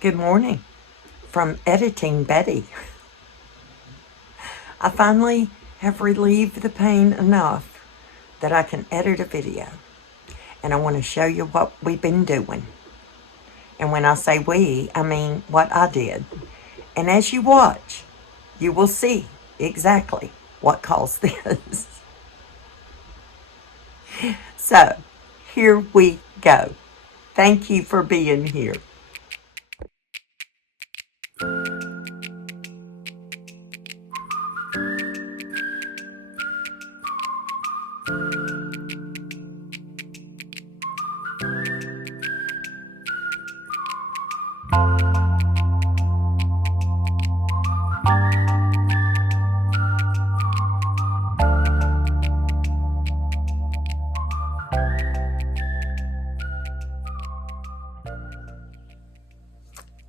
Good morning from Editing Betty. I finally have relieved the pain enough that I can edit a video. And I want to show you what we've been doing. And when I say we, I mean what I did. And as you watch, you will see exactly what caused this. So, here we go. Thank you for being here.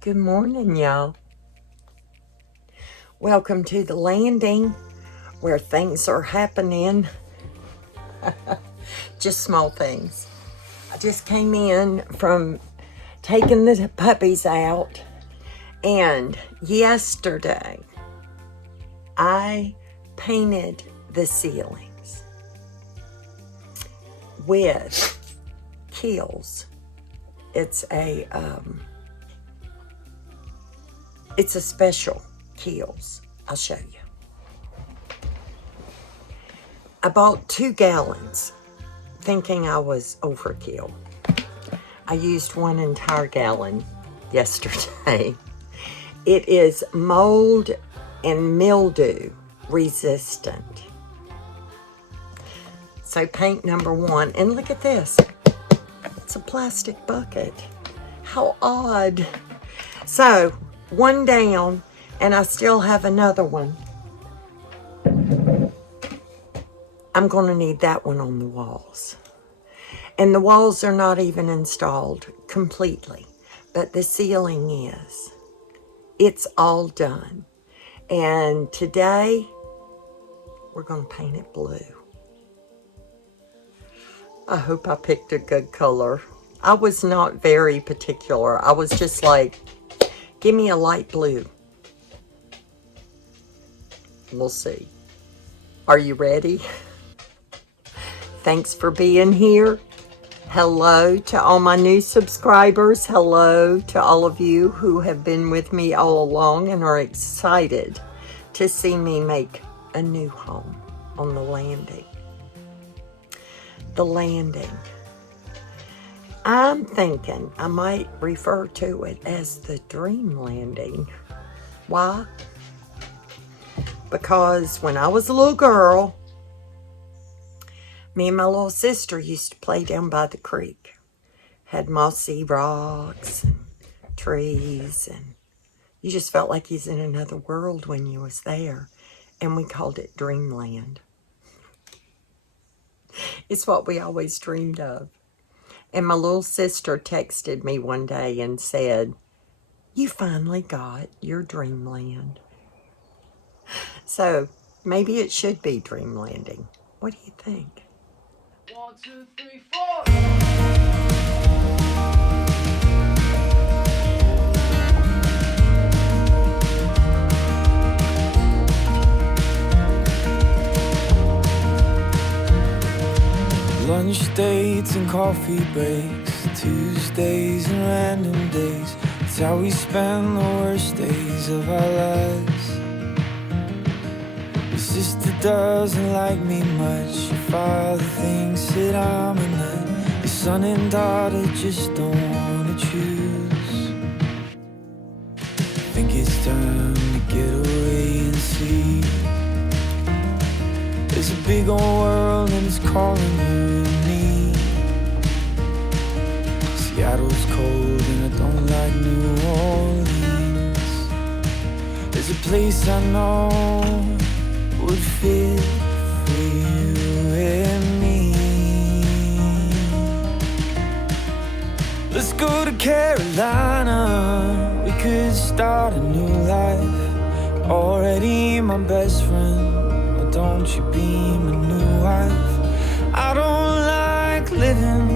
Good morning, y'all. Welcome to the landing where things are happening. Just small things. I just came in from taking the puppies out, and yesterday I painted the ceilings with Kiehl's. It's a special Kiehl's. I'll show you. I bought 2 gallons thinking I was overkill. I used 1 entire gallon yesterday. It is mold and mildew resistant. So paint number 1, and look at this. It's a plastic bucket. How odd. So 1 down, and I still have another one. I'm going to need that one on the walls. And the walls are not even installed completely, but the ceiling is. It's all done. And today, we're going to paint it blue. I hope I picked a good color. I was not very particular. I was just like, give me a light blue. We'll see. Are you ready? Thanks for being here. Hello to all my new subscribers. Hello to all of you who have been with me all along and are excited to see me make a new home on the landing. The landing. I'm thinking I might refer to it as the dream landing. Why? Because when I was a little girl, me and my little sister used to play down by the creek. Had mossy rocks and trees, and you just felt like you was in another world when you was there. And we called it Dreamland. It's what we always dreamed of. And my little sister texted me one day and said, "You finally got your dreamland." So maybe it should be dreamlanding. What do you think? 1, 2, 3, 4. Lunch dates and coffee breaks, Tuesdays and random days. It's how we spend the worst days of our lives. Your sister doesn't like me much. Your father thinks that I'm a nut. Your son and daughter just don't wanna choose. Think it's time to get away and see. There's a big old world and it's calling you and me. Seattle's cold and I don't like New Orleans. There's a place I know would fit for you and me. Let's go to Carolina. We could start a new life. Already my best friend. Don't you be my new wife? I don't like living.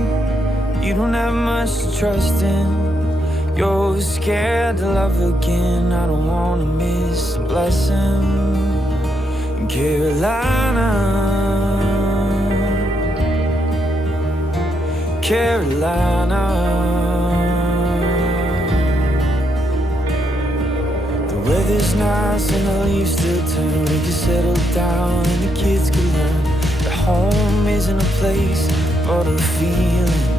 You don't have much to trust in. You're You're scared to love again. I don't wanna miss a blessing. Carolina, Carolina. The weather's nice and the leaves still turn. We can settle down and the kids can learn that home isn't a place but a feeling.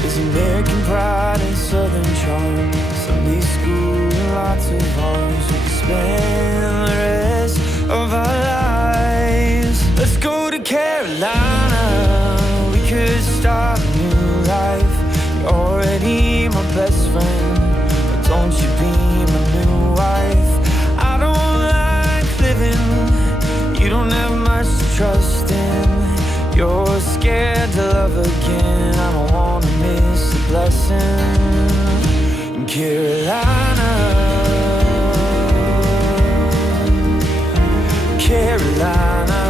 There's American pride and Southern charm, Sunday school and lots of arms. We can spend the rest of our lives. Let's go to Carolina. We could start a new life. You're already my best friend, but don't you be my new wife. I don't like living, you don't have much to trust in. You're scared to love again. I don't wanna miss a blessing. Carolina, Carolina,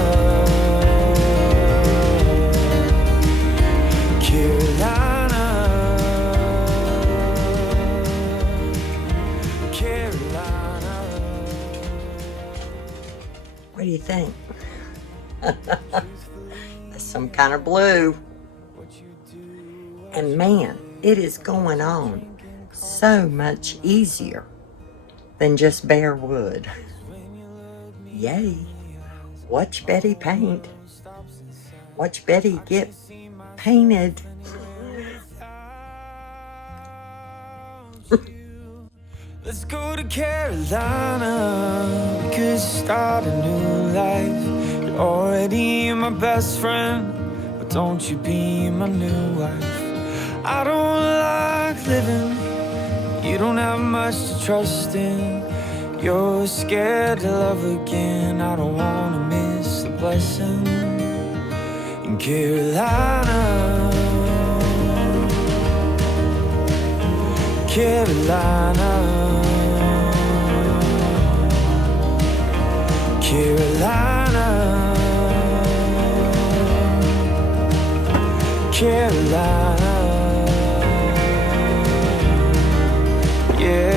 Carolina, Carolina. What do you think? That's some kind of blue. And man, it is going on so much easier than just bare wood. Yay. Watch Betty paint. Watch Betty get painted. Let's go to Carolina. We could start a new life. You're already my best friend, but don't you be my new wife. I don't like living, you don't have much to trust in. You're scared to love again. I don't wanna miss the blessing. In Carolina, Carolina, Carolina, Carolina, yeah.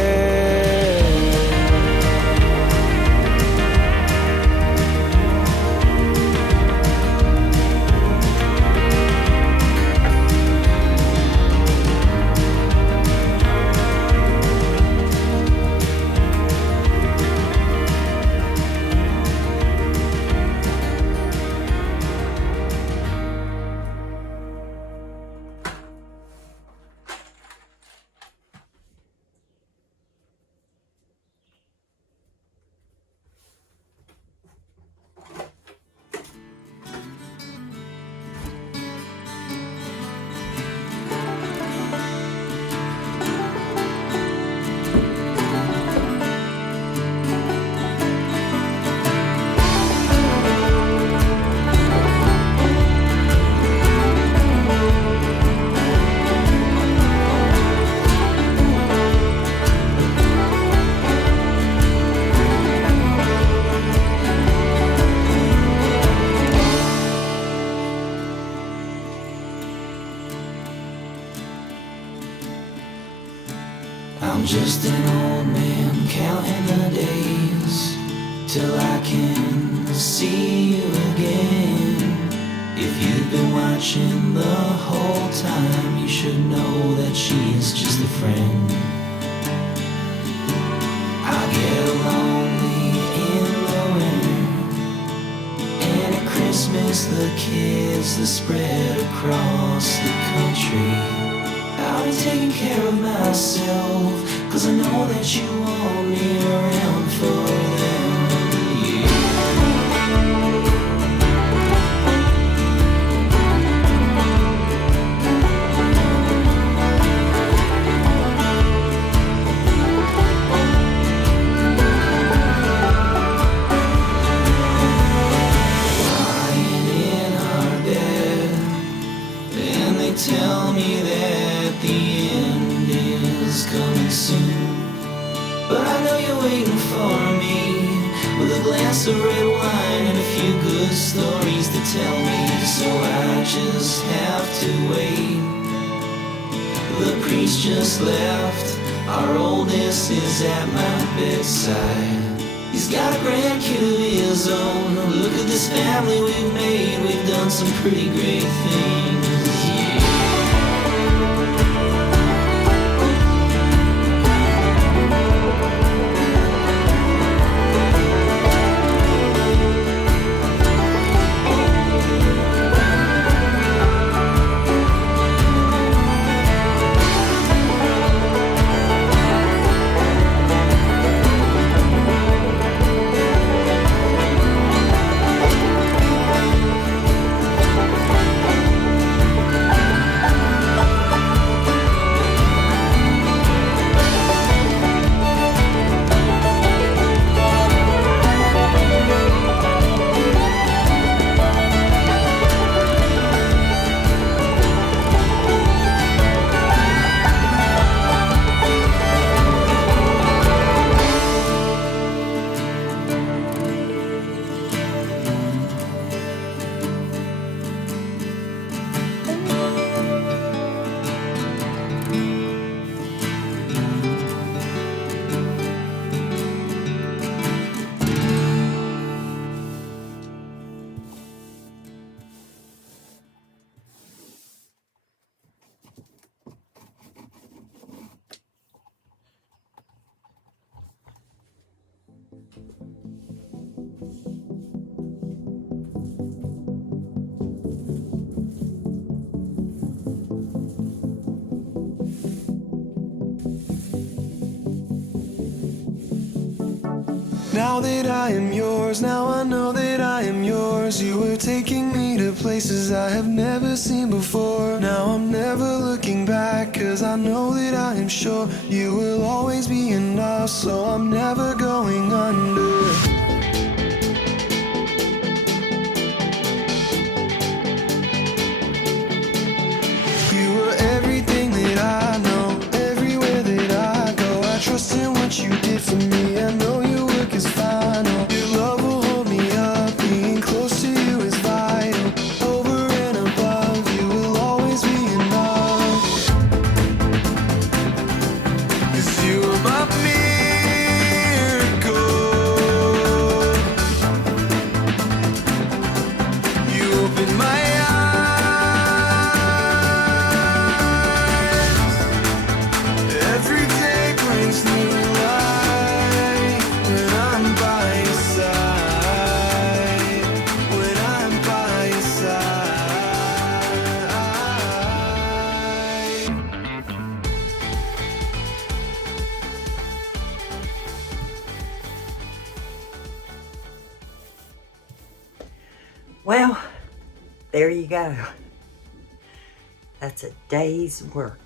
I'm just an old man counting the days till I can see you again. If you've been watching the whole time, you should know that she is just a friend. I get lonely in the winter, and at Christmas the kids that spread across the country. I'll be taking care of myself, 'cause I know that you want me around for them. Lying in our bed, and they tell me that the end is coming soon. But I know you're waiting for me, with a glass of red wine and a few good stories to tell me. So I just have to wait. the priest just left. Our oldest is at my bedside. He's got a grandkid of his own. Look at this family we've made. We've done some pretty great things. Now that I am yours, now I know that I am yours. You were taking me to places I have never seen before. Now I'm never looking back, cause I know that I am sure you will always be enough, so I'm never going under. You were everything that I know, everywhere that I go. I trust in what you did for me. I know your work is final. Your love will hold me up. Being close to you is vital. Over and above, you will always be enough. 'Cause you are my miracle. You open my eyes. Every day brings new light when I'm by your side. When I'm by your side. Well, there you go. That's a day's work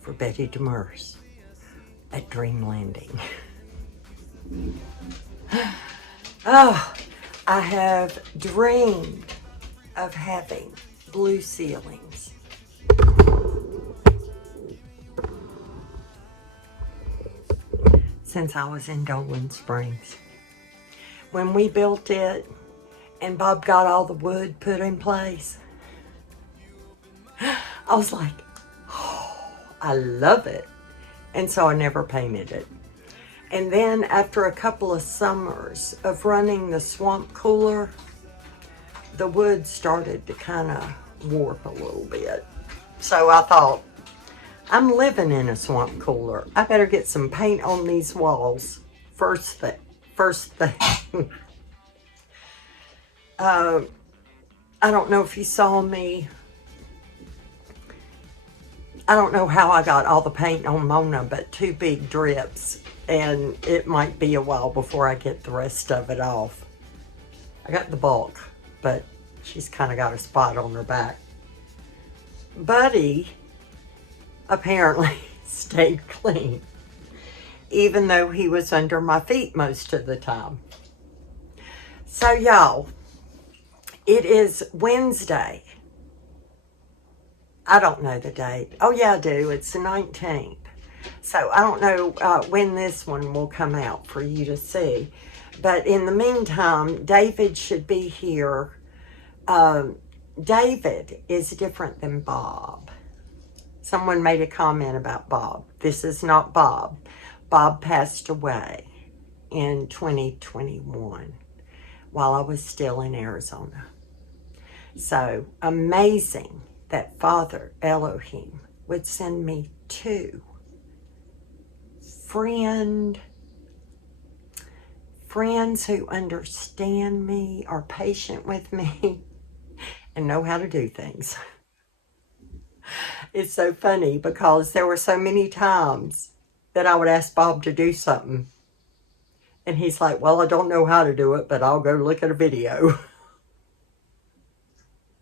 for Betty Demers at Dream Landing. Oh, I have dreamed of having blue ceilings. Since I was in Dolan Springs. When we built it and Bob got all the wood put in place, I was like, oh, I love it. And so I never painted it. And then after a couple of summers of running the swamp cooler, the wood started to kind of warp a little bit. So I thought, I'm living in a swamp cooler. I better get some paint on these walls. First thing. I don't know if you saw me. I don't know how I got all the paint on Mona, but 2 big drips. And it might be a while before I get the rest of it off. I got the bulk, but she's kind of got a spot on her back. Buddy apparently stayed clean, even though he was under my feet most of the time. So y'all, it is Wednesday. I don't know the date. Oh yeah, I do. It's the 19th. So I don't know when this one will come out for you to see. But in the meantime, David should be here. David is different than Bob. Someone made a comment about Bob. This is not Bob. Bob passed away in 2021 while I was still in Arizona. So amazing that Father Elohim would send me two friends who understand me, are patient with me, and know how to do things. It's so funny because there were so many times that I would ask Bob to do something. And he's like, well, I don't know how to do it, but I'll go look at a video.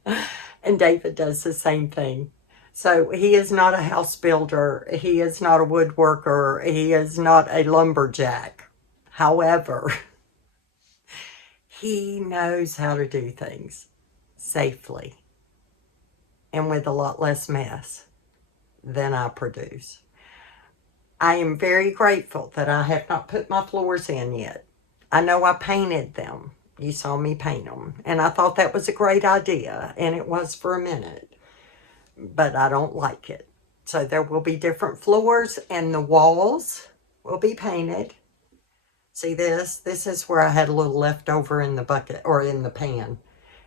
And David does the same thing. So he is not a house builder. He is not a woodworker. He is not a lumberjack. However, he knows how to do things safely and with a lot less mess than I produce. I am very grateful that I have not put my floors in yet. I know I painted them. You saw me paint them. And I thought that was a great idea. And it was for a minute. But I don't like it. So there will be different floors and the walls will be painted. See this? This is where I had a little left over in the bucket or in the pan.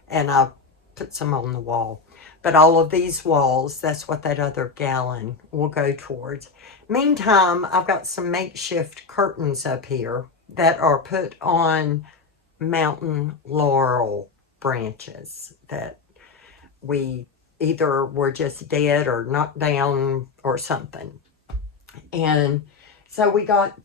And I put some on the wall. But all of these walls, that's what that other gallon will go towards. Meantime, I've got some makeshift curtains up here that are put on mountain laurel branches that we either were just dead or knocked down or something. And so we got,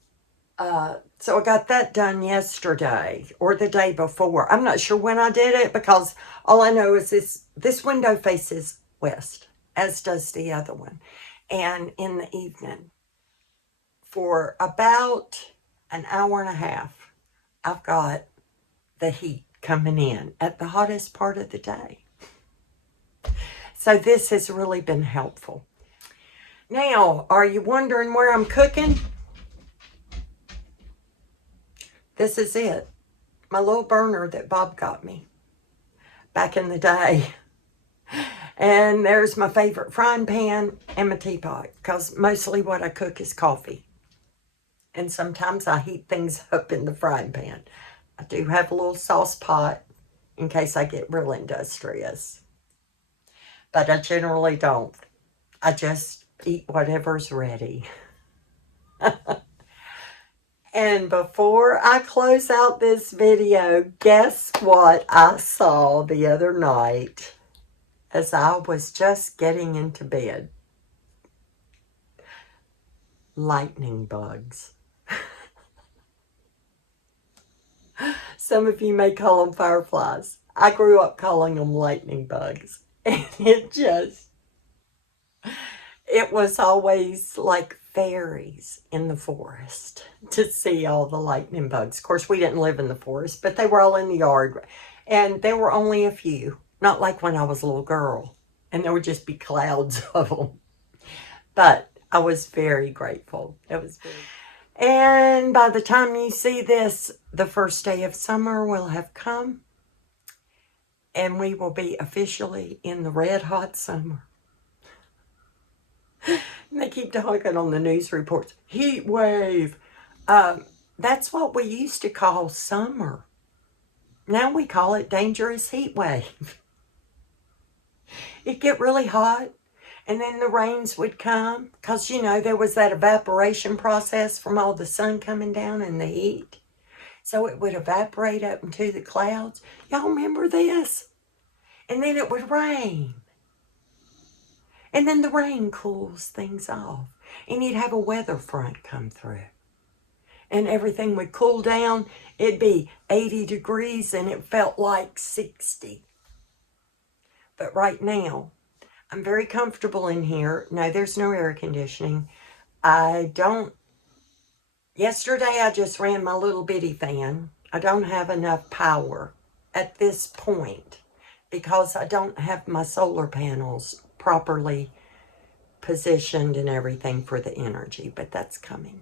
so I got that done yesterday or the day before. I'm not sure when I did it because all I know is this window faces west, as does the other one. And in the evening, for about an hour and a half, I've got the heat coming in at the hottest part of the day. So this has really been helpful. Now, are you wondering where I'm cooking? This is it. My little burner that Bob got me back in the day. And there's my favorite frying pan and my teapot, because mostly what I cook is coffee. And sometimes I heat things up in the frying pan. I do have a little sauce pot in case I get real industrious. But I generally don't. I just eat whatever's ready. And before I close out this video, guess what I saw the other night as I was just getting into bed? Lightning bugs. Some of you may call them fireflies. I grew up calling them lightning bugs. And it was always like fairies in the forest to see all the lightning bugs. Of course, we didn't live in the forest, but they were all in the yard. And there were only a few, not like when I was a little girl. And there would just be clouds of them. But I was very grateful. And by the time you see this, the first day of summer will have come. And we will be officially in the red hot summer. And they keep talking on the news reports. Heat wave. That's what we used to call summer. Now we call it dangerous heat wave. It'd get really hot. And then the rains would come. Because, you know, there was that evaporation process from all the sun coming down and the heat. So it would evaporate up into the clouds. Y'all remember this? And then it would rain. And then the rain cools things off. And you'd have a weather front come through. And everything would cool down. It'd be 80 degrees and it felt like 60. But right now, I'm very comfortable in here. No, there's no air conditioning. Yesterday I just ran my little bitty fan. I don't have enough power at this point because I don't have my solar panels properly positioned and everything for the energy, but that's coming.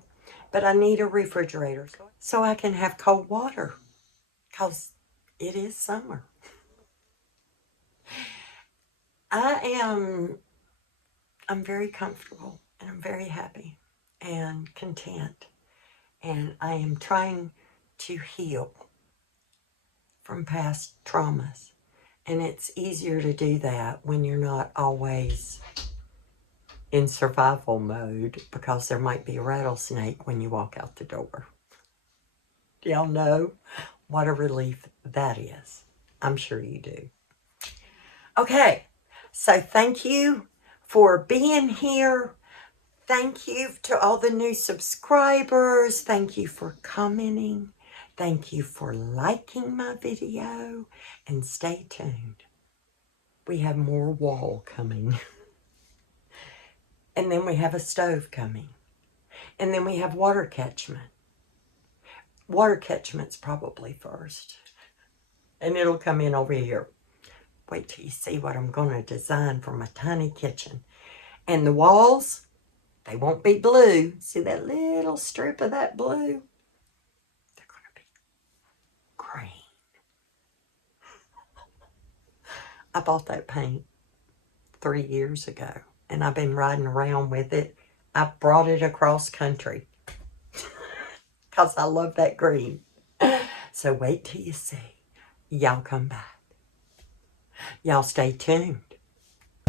But I need a refrigerator so I can have cold water because it is summer. I am I'm very comfortable and I'm very happy and content. And I am trying to heal from past traumas. And it's easier to do that when you're not always in survival mode, because there might be a rattlesnake when you walk out the door. Do y'all know what a relief that is? I'm sure you do. Okay, so thank you for being here. Thank you to all the new subscribers. Thank you for commenting. Thank you for liking my video. And stay tuned. We have more wall coming. And then we have a stove coming. And then we have water catchment. Water catchment's probably first. And it'll come in over here. Wait till you see what I'm going to design for my tiny kitchen. And the walls, they won't be blue. See that little strip of that blue? They're going to be green. I bought that paint 3 years ago, and I've been riding around with it. I brought it across country because I love that green. So wait till you see. Y'all come back. Y'all stay tuned.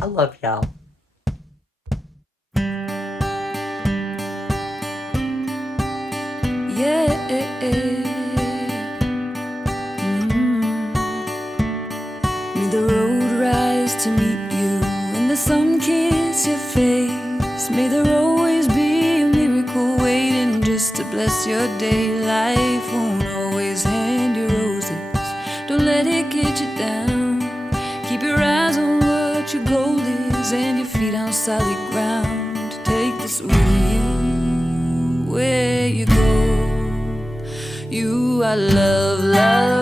I love y'all. May the road rise to meet you and the sun kiss your face. May there always be a miracle waiting just to bless your day. Life won't always hand you roses. Don't let it get you down. Keep your eyes on what your goal is and your feet on solid ground. Take this with you where you go. You are love, love.